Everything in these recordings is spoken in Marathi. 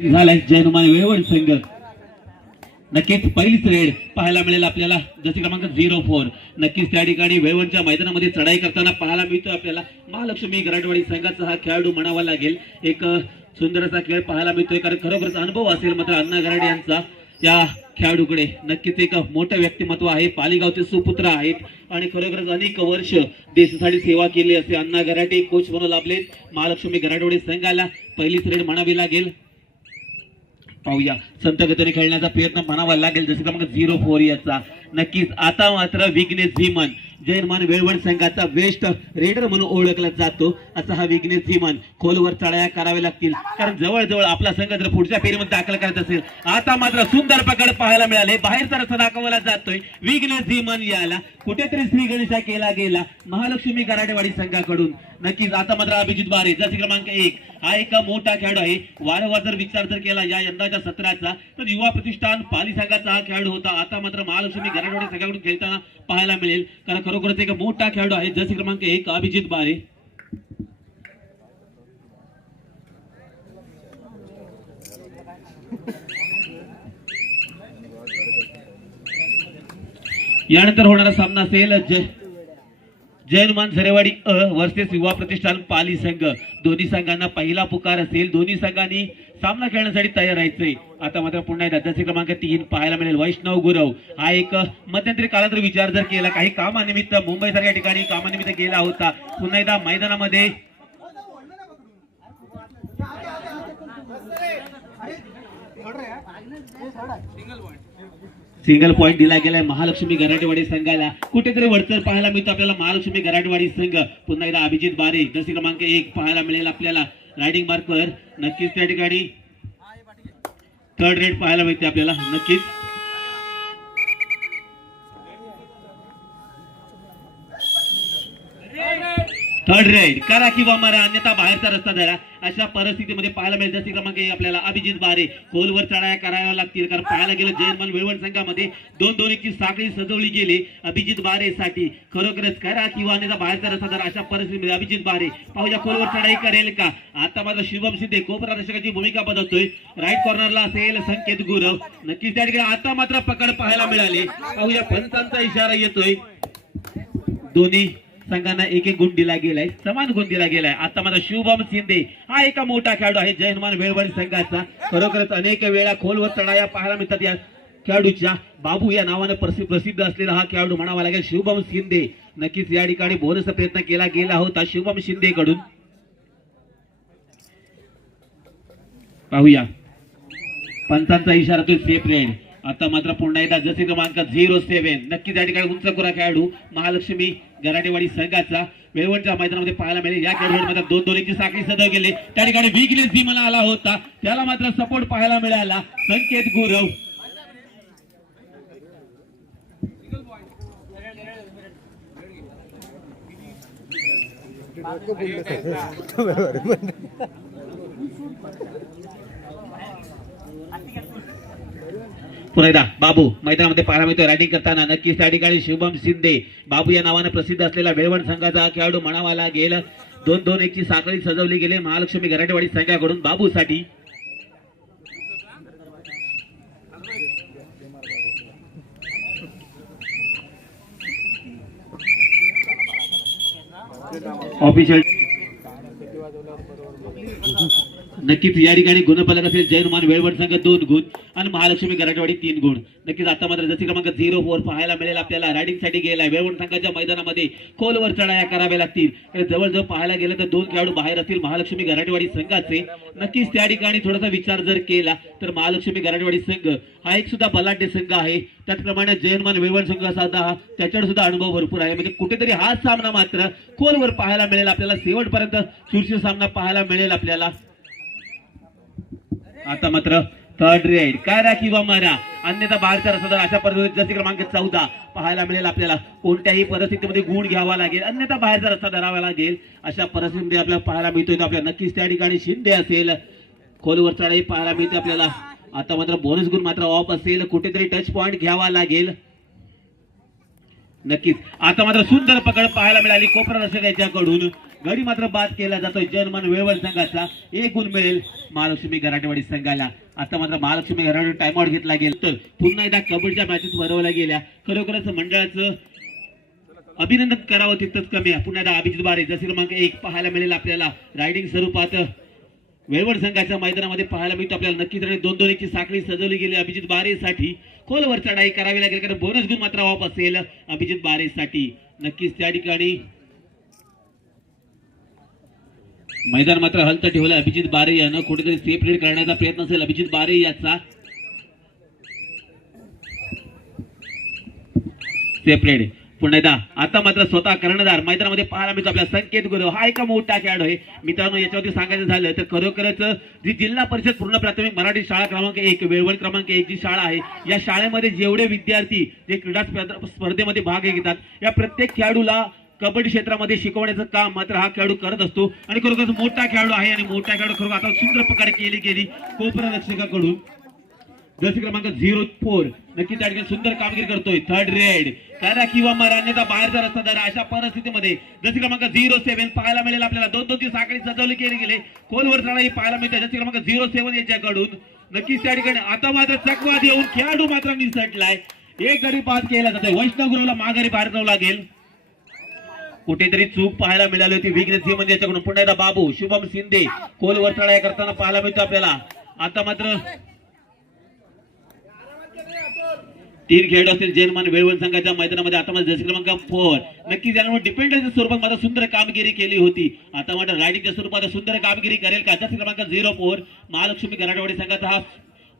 झालाय जैनुमान वेवण संघ. नक्कीच पहिलीच रेड पाहायला मिळेल आपल्याला. जसे क्रमांक झिरो फोर. नक्कीच त्या ठिकाणी वेवणच्या मैदानामध्ये चढाई करताना पाहायला मिळतो आपल्याला. महालक्ष्मी गराडवाडी संघाचा हा खेळाडू म्हणावा लागेल. एक सुंदर असा खेळ पाहायला मिळतोय. कारण खरोखरच अनुभव असेल मात्र अण्णा गराडे यांचा या खेळाडूकडे. नक्कीच एक मोठं व्यक्तिमत्व आहे. पालीगावचे सुपुत्र आहेत. आणि खरोखरच अनेक वर्ष देशासाठी सेवा केली असे अण्णा गराटे कोच म्हणून लाभले महालक्ष्मी गराडवाडी संघाला पहिलीच रेड म्हणावी लागेल. पाहूया. संत गतीने खेळण्याचा प्रयत्न म्हणावा लागेल जसं क्रमांक झिरो फोर याचा. नक्कीच आता मात्र विघ्नेश झिमन जैनमान वेळवण संघाचा वेस्ट रेडर म्हणून ओळखला जातो. असा हा विघ्नेश धीमन खोलवर चढाया कराव्या लागतील. कारण जवळजवळ आपला संघ जर पुढच्या फेरीमध्ये दाखल करत असेल आता मात्र सुंदर पकड पाहायला मिळाले. बाहेरचा रस्ता दाखवला जातोय विघ्नेश धीमन याला. कुठेतरी श्री गणेशा केला गेला. महालक्ष्मी गराडेवाडी संघाकडून. नक्कीच आता मात्र अभिजित बारे जसे क्रमांक एक. हा एक मोठा खेळाडू आहे. वारंवार जर विचार जर केला या यंदाच्या सत्राचा तर युवा प्रतिष्ठान पाली संघाचा हा खेळाडू होता. आता मात्र महालक्ष्मी घराडवाडी संघाकडून खेळताना पाहायला मिळेल. कारण खरोखरच एक मोठा खेळाडू आहे. जसे क्रमांक एक अभिजित बारे. यानंतर होणारा सामना असेल जय जयनुमान सरेवाडी अ वर्सेस युवा प्रतिष्ठान पाली संघ दोन्ही संघांना पहिला पुकार असेल दोन्ही संघांनी सामना खेळण्यासाठी तयार राहायचंय आता मात्र पुन्हा एकदा दशे क्रमांक तीन पाहायला मिळेल वैष्णव गुरव हा एक मध्यंतरी कालांतर विचार जर केला काही कामानिमित्त मुंबई सारख्या ठिकाणी कामानिमित्त गेला होता पुन्हा एकदा मैदानामध्ये सिंगल पॉईंट दिला गेलाय. महालक्ष्मी गराटेवाडी संघाला कुठेतरी वरचर पाहायला मिळतं आपल्याला. महालक्ष्मी गराटेवाडी संघ. पुन्हा एकदा अभिजित बारे दशी क्रमांक एक पाहायला मिळेल आपल्याला. रायडिंग मार्कवर नक्कीच त्या ठिकाणी. थर्ड रेड पाहायला मिळते आपल्याला. नक्कीच. थर्ड रेड करा किंवा मरा अन्यथा बाहेरचा रस्ता धरा. अशा परिस्थितीमध्ये पाहायला मिळेल जसे क्रमांक आपल्याला अभिजित बारे. खोलवर चढाया कराव्या लागतील. कारण पाहायला गेलं जयनमन वेळवण संघामध्ये दोन दोन एकची साखळी सजवली गेली अभिजित बारे साठी खरोखरच करा किंवा अन्यथा बाहेरचा रस्ता धरा. अशा परिस्थितीमध्ये अभिजित बारे. पाहूया खोलवर चढाई करेल का? आता माझा शुभम शिंदे कोपरादर्शकाची भूमिका बजावतोय राईट कॉर्नरला असेल संकेत गुरव. नक्कीच त्या ठिकाणी आता मात्र पकड पाहायला मिळाले. पाहूया पंचांचा इशारा येतोय. दोन्ही संघांना एक एक गुण दिला गेलाय समान गुण दिला गेलाय. आता माझा शिवबाम शिंदे हा एका मोठा खेळाडू आहे जय हनुमान वेळवारी संघाचा. खरोखरच अनेक वेळा खोलवर चढाया पाहायला मिळतात या खेळाडूच्या. बाबू या नावानं प्रसिद्ध असलेला हा खेळाडू म्हणावा लागेल. शिवबाम शिंदे नक्कीच या ठिकाणी बोनसचा प्रयत्न केला गेला होता शिवबाम शिंदे कडून पाहूया. पंचांचा इशारा तो सेफ रेड आता मात्र पुन्हा एकदा जसे क्रमांक झिरो सेव्हन नक्कीच या ठिकाणी उंच कुरा खेळाडू. महालक्ष्मी गराटेवाडी संघाचा वेळवणच्या मैदानामध्ये पाहायला मिळेल. या खेळाडूमध्ये दोन दोन एकची साखळी सदव गेले. त्या ठिकाणी विघ्नेश भीमला आला होता. त्याला मात्र सपोर्ट पाहायला मिळाला. संकेत गुरव. पुन्हा एकदा बाबू मैदानामध्ये पाहायला मिळतो रायडिंग करताना नक्कीच त्या ठिकाणी शुभम शिंदे. बाबू या नावाने प्रसिद्ध असलेला वेळवण संघाचा हा खेळाडू म्हणावा लागेल दोन दोन एकची साखळी सजवली गेली. महालक्ष्मी घराटेवाडी संघाकडून बाबूसाठी. ऑफिशियल नक्कीच या ठिकाणी गुणफलक असेल जैनुमान वेळवड संघ दोन गुण. आणि महालक्ष्मी गराटवाडी तीन गुण. नक्कीच आता मात्र जसे क्रमांक झिरो फोर पाहायला मिळेल आपल्याला. रायडिंगसाठी गेलाय वेळवड संघाच्या मैदानामध्ये खोलवर चढाया कराव्या लागतील. जवळजवळ पाहायला गेलं तर दोन खेळाडू बाहेर असतील. महालक्ष्मी गराटवाडी संघाचे. नक्कीच त्या ठिकाणी थोडासा विचार जर केला तर महालक्ष्मी गराटवाडी संघ हा एक सुद्धा बलाढ्य संघ आहे. त्याचप्रमाणे जयनमान वेळवण संघ सुद्धा त्याच्यावर सुद्धा अनुभव भरपूर आहे. म्हणजे कुठेतरी हा सामना मात्र खोलवर पाहायला मिळेल आपल्याला. शेवटपर्यंत सुरक्षित सामना पाहायला मिळेल आपल्याला. आता मात्र थर्ड रेड काय राखी किंवा मारा? अन्यथा बाहेरचा रस्ता अशा परिस्थितीत जसे क्रमांक चौदा पाहायला मिळेल आपल्याला. कोणत्याही परिस्थितीमध्ये गुण घ्यावा लागेल. अन्यथा बाहेरचा रस्ता धरावा लागेल. अशा परिस्थितीमध्ये आपल्याला पाहायला मिळतोय आपल्याला नक्कीच त्या ठिकाणी शिंदे असेल. खोलवर चढाई पाहायला मिळते आपल्याला. आता मात्र बोनस गुण मात्र ऑफ असेल. कुठेतरी टच पॉइंट घ्यावा लागेल. नक्कीच. आता मात्र सुंदर पकड पाहायला मिळाली. कोपरा रक्षक याच्याकडून गडी मात्र बाद केला जातोय. जर्मन वेवळ संघाचा. एक गुण मिळेल महालक्ष्मी गराटेवाडी संघाला. आता मात्र महालक्ष्मी गराटे टाइमआउट घेतला गेला. तर पुन्हा एकदा कबड्डीच्या मॅचेस भरवल्या गेल्या. खरोखरच मंडळाचं अभिनंदन करावं तितकंच कमी आहे. पुन्हा एकदा अभिजित बारे जसे क्रमांक एक पाहायला मिळेल आपल्याला रायडिंग स्वरूपात. वेळवड संघाच्या मैदानामध्ये पाहायला मिळतो आपल्याला. नक्कीच आणि दोन दोन एकची साखळी सजवली गेली अभिजित बारेसाठी. खोलवर चढाई करावी लागेल कारण बोनस गुण मात्र वाप असेल अभिजित बारेसाठी. नक्कीच त्या ठिकाणी मैदान मात्र हलत ठेवलं अभिजित बारे यानं कुठेतरी सेफ रेड करण्याचा प्रयत्न असेल. अभिजित बारे याचा सेपरेट पुन्हा एकदा आता मात्र स्वतः कर्णधार मैदानामध्ये पाहायला मिळतो आपला संकेत गुरु. हा एका मोठा खेळाडू आहे. मित्रांनो याच्यावरती सांगायचं झालं तर खरोखरच जी जिल्हा परिषद पूर्ण प्राथमिक मराठी शाळा क्रमांक एक वेळवण क्रमांक एक जी शाळा आहे या शाळेमध्ये जेवढे विद्यार्थी जे क्रीडा स्पर्धेमध्ये भाग घेतात या प्रत्येक खेळाडूला कबड्डी क्षेत्रामध्ये शिकवण्याचं काम मात्र हा खेळाडू करत असतो. आणि खरोखर मोठा खेळाडू आहे आणि मोठा खेळाडू खरोखर आता सुंदर प्रकारे केली गेली. कोपरा रक्षकाकडून. जसे क्रमांक झिरो फोर. नक्की त्या ठिकाणी सुंदर कामगिरी करतोय. थर्ड रेड करा किंवा मर बाहेरचा रस्ता धरा अशा परिस्थितीमध्ये जसे क्रमांक झिरो सेव्हन पाहायला मिळेल आपल्याला. दोन दोन दिवस साखळी सजवले गेले गेले. खोलवर चढाई पाहायला मिळते. जसे क्रमांक झिरो सेव्हन याच्याकडून. नक्कीच त्या ठिकाणी आता मात्र चकवाद येऊन खेळाडू मात्र निसटलाय. एक गडी बाद केला जातोय. वैष्णव गुरुला माघारी बाहेर जाऊ लागेल. कुठेतरी चूक पाहायला मिळाली होती. विघ्न सिंह म्हणजे याच्याकडून. पुन्हा एकदा बाबू शुभम शिंदे खोलवर चढाई करताना पाहायला मिळतो आपल्याला. आता मात्र तीन खेळाडू असतील जैनमान वेळवण संघाच्या मैदानामध्ये. आता माझा जर्सी क्रमांक फोर नक्कीच यामुळे डिपेंडन्सच्या स्वरूपात माझा सुंदर कामगिरी केली होती. आता मात्र रायडिंगच्या स्वरूपात सुंदर कामगिरी करेल का? जर्सी क्रमांक झिरो फोर महालक्ष्मी गराडवाडी संघाचा हा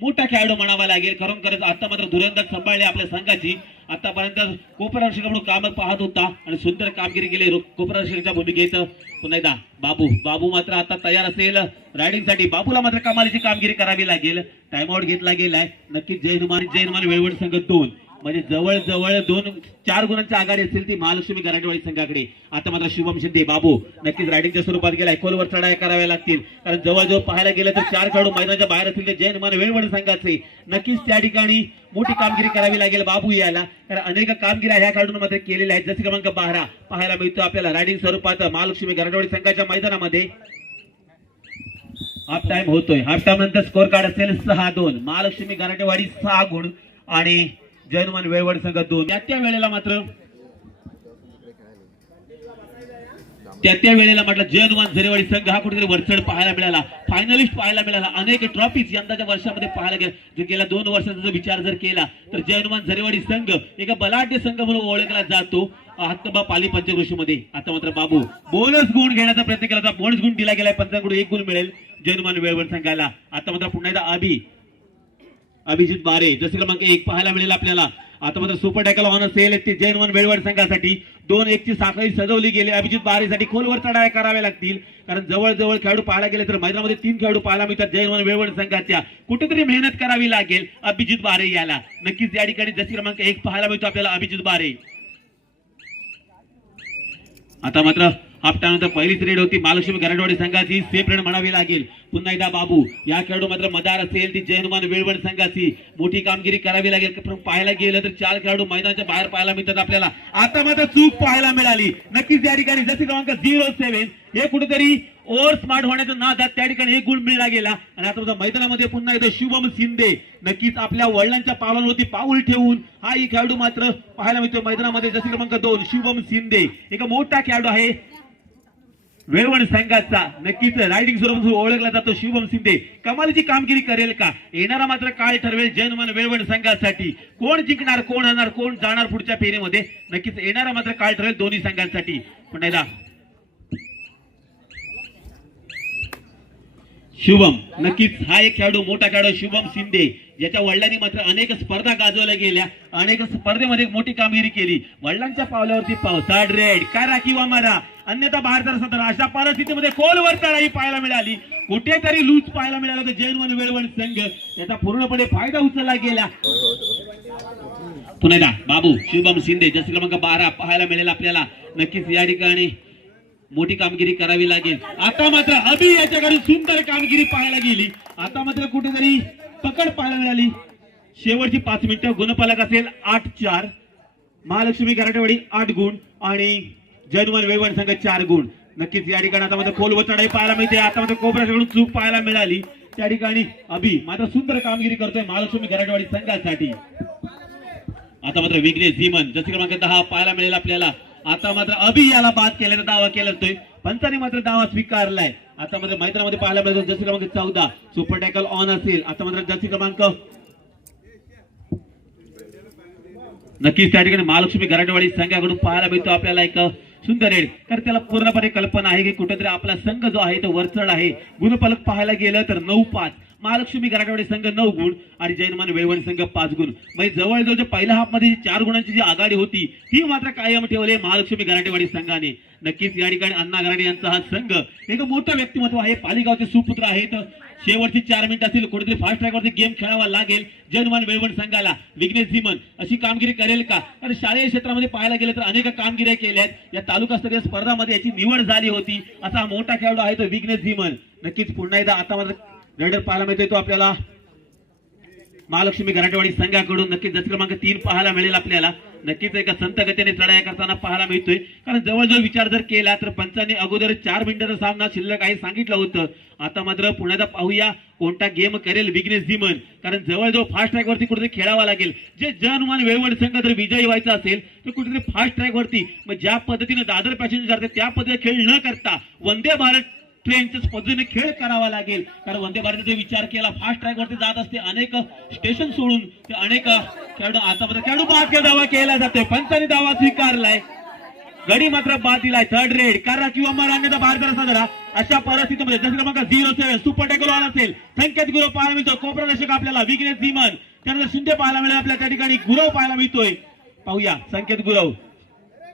मोठा खेळाडू म्हणावा लागेल. खरोखरच आता मात्र धुरंदाज सांभाळले आपल्या संघाची. आतापर्यंत कोपरक्षकाकडून म्हणून काम पाहत होता आणि सुंदर कामगिरी केली. कोपरक्षकाच्या भूमिकेत पुन्हा एकदा बाबू. बाबू मात्र आता तयार असेल. रायडिंगसाठी बाबूला मात्र कमालीची कामगिरी करावी लागेल. टाइमआउट घेतला गेलाय. नक्कीच जैनमान जैनमान वेळवड संघ दोन. म्हणजे जवळ जवळ दोन चार गुणांची आघाडी असेल ती महालक्ष्मी गराटेवाडी संघाकडे. आता मात्र शुभम शिंदे बाबू नक्कीच रायडिंगच्या स्वरूपात गेलाय खोलवर चढाया कराव्या लागतील. कारण जवळजवळ पाहायला गेलं तर चार खेळाडू मैदानाच्या बाहेर असतील ते जैन मान वेळवण संघाचे. नक्कीच त्या ठिकाणी मोठी कामगिरी करावी लागेल बाबू याला. कारण अनेक कामगिरी ह्या खेळाडूंना मात्र केलेल्या आहेत. जसे क्रमांक बारा पाहायला मिळतो आपल्याला रायडिंग स्वरूपात महालक्ष्मी गराटेवाडी संघाच्या मैदानामध्ये. हाफ टाइम होतोय. हाफ टाइम नंतर स्कोर कार्ड असेल सहा दोन. महालक्ष्मी गराटेवाडी सहा गुण आणि जैनमान वेळवाडी संघात दोन त्या त्या वेळेला मात्र त्या त्या वेळेला म्हटलं जयनुमान झरेवाडी संघ हा कुठेतरी वरचढ पाहायला मिळाला. फायनलिस्ट पाहायला मिळाला. अनेक ट्रॉफीज यंदाच्या वर्षामध्ये पाहायला गेल्या गेल्या दोन वर्षाचा जर विचार जर केला तर जयनुमान झरेवाडी संघ एका बलाढ्य संघ म्हणून ओळखला जातो. हत्तबा पाली पंचकृषीमध्ये. आता मात्र बाबू बोनस गुण घेण्याचा प्रयत्न केला होता. बोनस गुण दिला गेलाय. पंचांकडून एक गुण मिळेल जयनुमान वेळवर संघाला. आता मात्र पुन्हा एकदा अभि अभिजित बारे जसे क्रमांक एक पाहायला मिळेल आपल्याला. आता मात्र सुपर टॅकल ऑन असेल ते जैनवन वेळवड संघासाठी दोन एकची साखळी सजवली गेली. अभिजित बारेसाठी खोलवर चढाया कराव्या लागतील. कारण जवळजवळ खेळाडू पाहायला गेले तर मैदानामध्ये तीन खेळाडू पाहायला मिळतात. जैन वन वेळवड संघाच्या. कुठेतरी मेहनत करावी लागेल अभिजित बारे याला. नक्कीच या ठिकाणी जसे क्रमांक एक पाहायला मिळतो आपल्याला अभिजित बारे. आता मात्र हाफ पहिलीच रेड होती. महालक्ष्मी गरडवाडी संघाची. सेफ रेड म्हणावी लागेल. पुन्हा एकदा बाबू या खेळाडू मात्र मदार असेल. ती जैनमान वेळवण संघाची मोठी कामगिरी करावी लागेल. पाहायला गेलं तर चार खेळाडू मैदानाच्या बाहेर पाहायला मिळतात आपल्याला. आता मात्र चूक पाहायला मिळाली. नक्कीच या ठिकाणी जसे क्रमांक झिरो सेव्हन हे कुठेतरी ओव्हर स्मार्ट होण्याचं नादात त्या ठिकाणी एक गुण मिळला गेला. आणि आता मैदानामध्ये पुन्हा एकदा शुभम शिंदे. नक्कीच आपल्या वडिलांच्या पावलांवरती पाऊल ठेवून हा एक खेळाडू मात्र पाहायला मिळतो मैदानामध्ये जसे क्रमांक दोन शुभम शिंदे. एक मोठा खेळाडू आहे. वेळवण संघाचा नक्कीच रायडिंग स्वरूप ओळखला जातो शुभम शिंदे. कमालीची कामगिरी करेल का? येणारा मात्र काळ ठरवेल जनमन वेळवण संघासाठी. कोण जिंकणार कोण होणार कोण जाणार पुढच्या फेरीमध्ये? नक्कीच येणारा मात्र काळ ठरवेल दोन्ही संघांसाठी. पुन्हा एकदा शुभम. नक्कीच हा एक खेळाडू मोठा खेळाडू शुभम शिंदे. ज्याच्या वडिलांनी मात्र अनेक स्पर्धा गाजवल्या गेल्या. अनेक स्पर्धेमध्ये मोठी कामगिरी केली. वडिलांच्या पावल्यावरती पावसाड रेड करा किंवा मारा. अन्यथा बाहेर तर अशा परिस्थितीमध्ये खोलवर चढाई पाहायला मिळाली. कुठेतरी लूज पाहायला मिळालं होतं. जैनवन वेळवण संघ. याचा पूर्णपणे फायदा उचलला गेला. पुन्हा बाबू शुभम शिंदे जसं क्रमांक बारा पाहायला मिळेल आपल्याला. नक्कीच या ठिकाणी मोठी कामगिरी करावी लागेल. आता मात्र अभि याच्याकडे सुंदर कामगिरी पाहायला गेली. आता मात्र कुठेतरी पकड पाहायला मिळाली. शेवटची पाच मिनिटं गुणपालक असेल आठ चार. महालक्ष्मी गराटेवाडी आठ गुण आणि जनवन वेवन संघ चार गुण. नक्कीच या ठिकाणी आता मध्ये खोलवर चढाई पाहायला मिळते. आता मध्ये कोबराकडून चूक पाहायला मिळाली. त्या ठिकाणी अभि मात्र सुंदर कामगिरी करतोय महालक्ष्मी गराटेवाडी संघासाठी. आता मात्र विघ्नेश धीमन जसे क्रमांक दहा पाहायला मिळेल आपल्याला. आता मात्र अभि याला बाद केल्याचा दावा केला जातोय. पंचाने मात्र दावा स्वीकारलाय. आता मात्र मैदानामध्ये पाहायला मिळतो जर्सी क्रमांक चौदा. सुपर टॅकल ऑन असेल. आता मात्र जर्सी क्रमांक नक्कीच त्या ठिकाणी महालक्ष्मी गराटवाडी संघाकडून पाहायला मिळतो आपल्याला एक सुंदर रेड. तर त्याला पूर्णपणे कल्पना आहे की कुठेतरी आपला संघ जो आहे तो वरचढ आहे. गुणपालक पाहायला गेलं तर नऊ पाच. महालक्ष्मी गराठवाडे संघ नऊ गुण आणि जैनमान वेळवण संघ पाच गुण. म्हणजे जवळजवळ जे पहिल्या हाफमध्ये चार गुणांची जी आघाडी होती ही मात्र कायम ठेवली महालक्ष्मी गराठेवाडी संघाने. नक्कीच या ठिकाणी अण्णा गराडे यांचा हा संघ एक मोठं व्यक्तिमत्व आहे. पालिगावचे सुपुत्र आहेत. शेवटची चार मिनिट असतील कुठेतरी फास्ट ट्रॅकवरती गेम खेळावा लागेल. जनमान वेळवण संघाला. विघ्नेश झिमन अशी कामगिरी करेल का? कारण शालेय क्षेत्रामध्ये पाहायला गेलं तर अनेक कामगिऱ्या केल्या आहेत. या तालुकास्तरीय स्पर्धामध्ये याची निवड झाली होती. असा मोठा खेळाडू आहे तो विघ्नेश झिमन. नक्कीच पुन्हा एकदा आता मात्र रेडर पाहायला मिळतोय तो आपल्याला. महालक्ष्मी गराटेवाडी संघाकडून नक्कीच जस क्रमांक तीन पाहायला मिळेल आपल्याला. नक्कीच एका संत गतीने चढाया करताना पाहायला मिळतोय. कारण जवळजवळ विचार जर केला तर पंचांनी अगोदर चार मिनिटाचा सामना शिल्लक आहे सांगितलं होतं. आता मात्र पुण्याचा पाहूया कोणता गेम करेल विघ्नेश धीमन. कारण जवळजवळ फास्ट ट्रॅक वरती कुठेतरी खेळावा लागेल. जे जनमान वेळवड संघ जर विजयी व्हायचा असेल तर कुठेतरी फास्ट ट्रॅक वरती. मग ज्या पद्धतीने दादर पॅसेंजर त्या पद्धतीने खेळ न करता वंदे भारत ट्रेनच्या पद्धतीने खेळ करावा लागेल. कारण वंदे भारतने विचार केला फास्ट ट्रॅक वरती जात असते अनेक स्टेशन सोडून ते अनेक खेळाडू आतापर्यंत खेळाडू बाद केला दावा केला जातोय. पंचाने दावा स्वीकारलाय. गडी मात्र बाद दिलाय. थर्ड रेड करा किंवा मराठ्याचा बाहेर जरा अशा परिस्थितीमध्ये जसं क्रमांक zero seven super tackle on असेल. संकेत गुरव पाहायला मिळतो. कोपरा दर्शक आपल्याला विघ्नेश धीमन त्यानंतर शिंदे पाहायला मिळेल आपल्या त्या ठिकाणी. गुरव पाहायला मिळतोय. पाहूया. संकेत गुरव.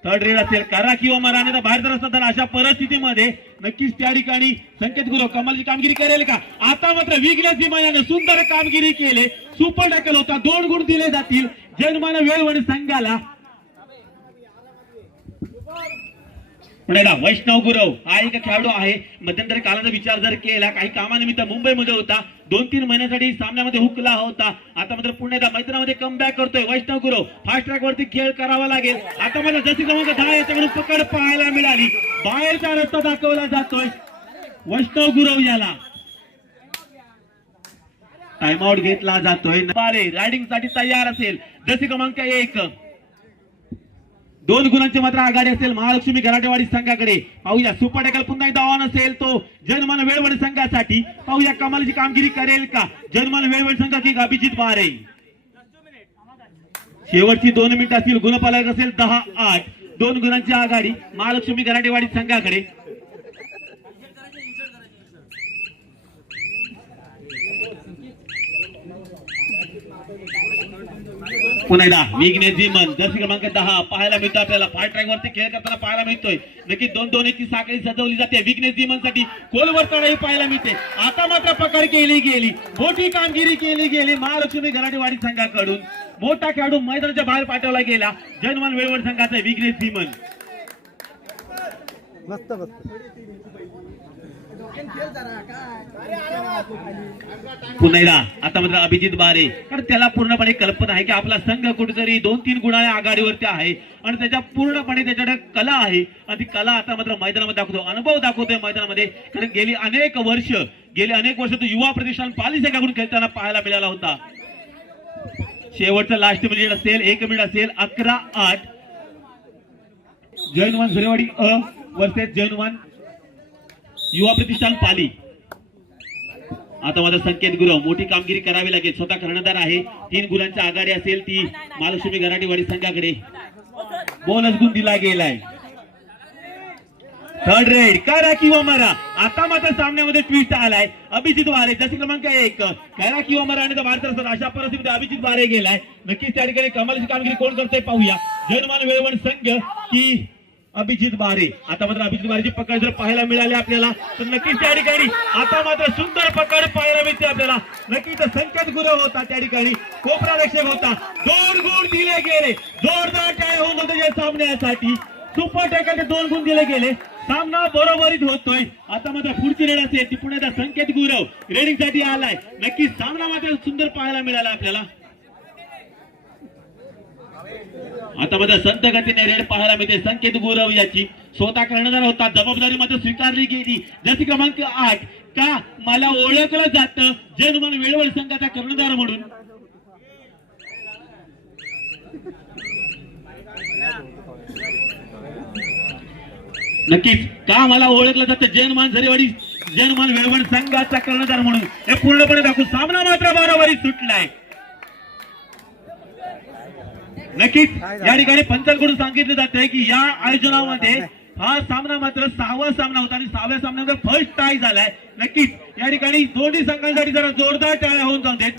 थर्ड रेड असेल. करा किंवा मराठ्याचा बाहेर जर असतात तर अशा परिस्थितीमध्ये नक्कीच त्या ठिकाणी संकेत गुरु कमालची कामगिरी करेल का? आता मात्र विघ्नेश धीमन सुंदर कामगिरी केले. सुपर टॅकल होता. दोन गुण दिले जातील. जनमान वेळ संघाला पुण्याला वैष्णव गुरव हा एक खेळाडू आहे. मध्यंतरी कालाचा विचार जर केला काही कामानिमित्त मुंबईमध्ये होता. दोन तीन महिन्यासाठी सामन्यामध्ये हुकला होता. आता मात्र पुण्याला मैदानामध्ये कम बॅक करतोय वैष्णव गुरव. फास्ट ट्रॅक वरती खेळ करावा लागेल. आता मला जशी क्रमांक दहा याच्याकडून पकड पाहायला मिळाली. बाहेरचा रस्ता दाखवला जातोय. वैष्णव गुरव याला. टाइमआउट घेतला जातोय. बारे रायडिंगसाठी तयार असेल. जशी क्रमांक एक. दोन गुणांची मात्र आघाडी असेल. महालक्ष्मी घराटेवाडी संघाकडे. पाहूया सुपर टॅकल पुन्हा एकदा ऑन असेल तो. जनमन वेळवण संघासाठी. पाहूया कमालची कामगिरी करेल का? जनमन वेळवण संघ की अभिजित मारे शेवटची दोन मिनिटं असतील. गुणपालक असेल दहा आठ. दोन गुणांची आघाडी महालक्ष्मी घराटेवाडी संघाकडे. पुन्हा एकदा. विघ्नेश धीमन जर्सी क्रमांक दहा. पाहायला मिळतो आपल्याला. फास्ट ट्रॅक वरती खेळ करताना पाहायला मिळतोय. नक्की दोन दोन एकची साखळी सजवली जाते. विघ्नेश धीमनसाठी खोलवर चढाई पाहायला मिळते. आता मात्र पकड केली गेली. मोठी कामगिरी केली गेली. महालक्ष्मी गराटेवाडी संघाकडून. मोठा खेळाडू मैदानाच्या बाहेर पाठवला गेला. जनमान वेळवर संघाचा विघ्नेश धीमन मस्त मस्त. पुन्हा एकदा आता मात्र अभिजित बारे कारण त्याला पूर्णपणे कल्पना आहे की आपला संघ कुठेतरी दोन तीन गुणा आघाडीवरती आहे आणि त्याच्या पूर्णपणे त्याच्याकडे कला आहे. आणि ती कला आता मात्र मैदानामध्ये दाखवतो अनुभव दाखवतोय मैदानामध्ये कारण गेली अनेक वर्ष गेली अनेक वर्ष तो युवा प्रतिष्ठान पाली संघाकडून खेळताना पाहायला मिळाला होता. शेवटचं लास्ट मिनिट असेल एक मिनिट असेल अकरा आठ. जैनवान सुरेवाडी अ वर्सेस जैनवान युवा प्रतिष्ठान पाली. आता माझा संकेत गुरु मोठी कामगिरी करावी लागेल. स्वतः कर्णधार आहे. तीन गुणांची आघाडी असेल ती महालक्ष्मी गराटेवाडी संघाकडे. बोनस गुण दिला गेलाय. थर्ड रेड करा किंवा मरा. आता मात्र सामन्यामध्ये ट्विस्ट आलाय. अभिजित वारे जसे क्रमांक एक. करा किंवा मरा आणि भारत असतात अशा परिस्थितीमध्ये अभिजित वारे गेलाय. नक्कीच त्या ठिकाणी कमालीची कामगिरी कोण करतोय पाहूया. जनमान वेळवण संघ की अभिजित बारे. आता मात्र अभिजित बारेची पकड जर पाहायला मिळाली आपल्याला तर नक्कीच त्या ठिकाणी आता मात्र सुंदर पकड पाहायला मिळते आपल्याला. नक्कीच संकेत गुरव होता त्या ठिकाणी कोपरा रक्षक होता. दोन गुण दिले गेले. जोरदार काय होत होते या सामन्यासाठी सुपर टॅकलचे दोन गुण दिले गेले. सामना बरोबरीत होतोय. आता मात्र पुढची रेड असेल ती पुण्याचा संकेत गुरव. रेडिंगसाठी आलाय. नक्कीच सामना मात्र सुंदर पाहायला मिळाला आपल्याला. आता माझ्या संत गतीने रेड पाहायला मिळते संकेत गुरव याची स्वतः कर्णधार होता जबाबदारी मात्र स्वीकारली गेली. जशी क्रमांक आठ का मला ओळखलं जात? जनमन वेळेवर संघाचा कर्णधार म्हणून. नक्कीच का मला ओळखलं जातं? जनमान झरेवाडी जनमान वेळवण संघाचा कर्णधार म्हणून. हे पूर्णपणे दाखवून सामना मात्र बारावारी सुटलाय. नक्कीच. या ठिकाणी पंचांकडून सांगितलं जात आहे की या आयोजनामध्ये हा सामना मात्र सहावा सामना होता आणि सहाव्या सामन्यानंतर फर्स्ट टाय झालाय. नक्कीच. या ठिकाणी दोन्ही संघांसाठी जरा जोरदार टाळ्या होऊन जाऊ देत.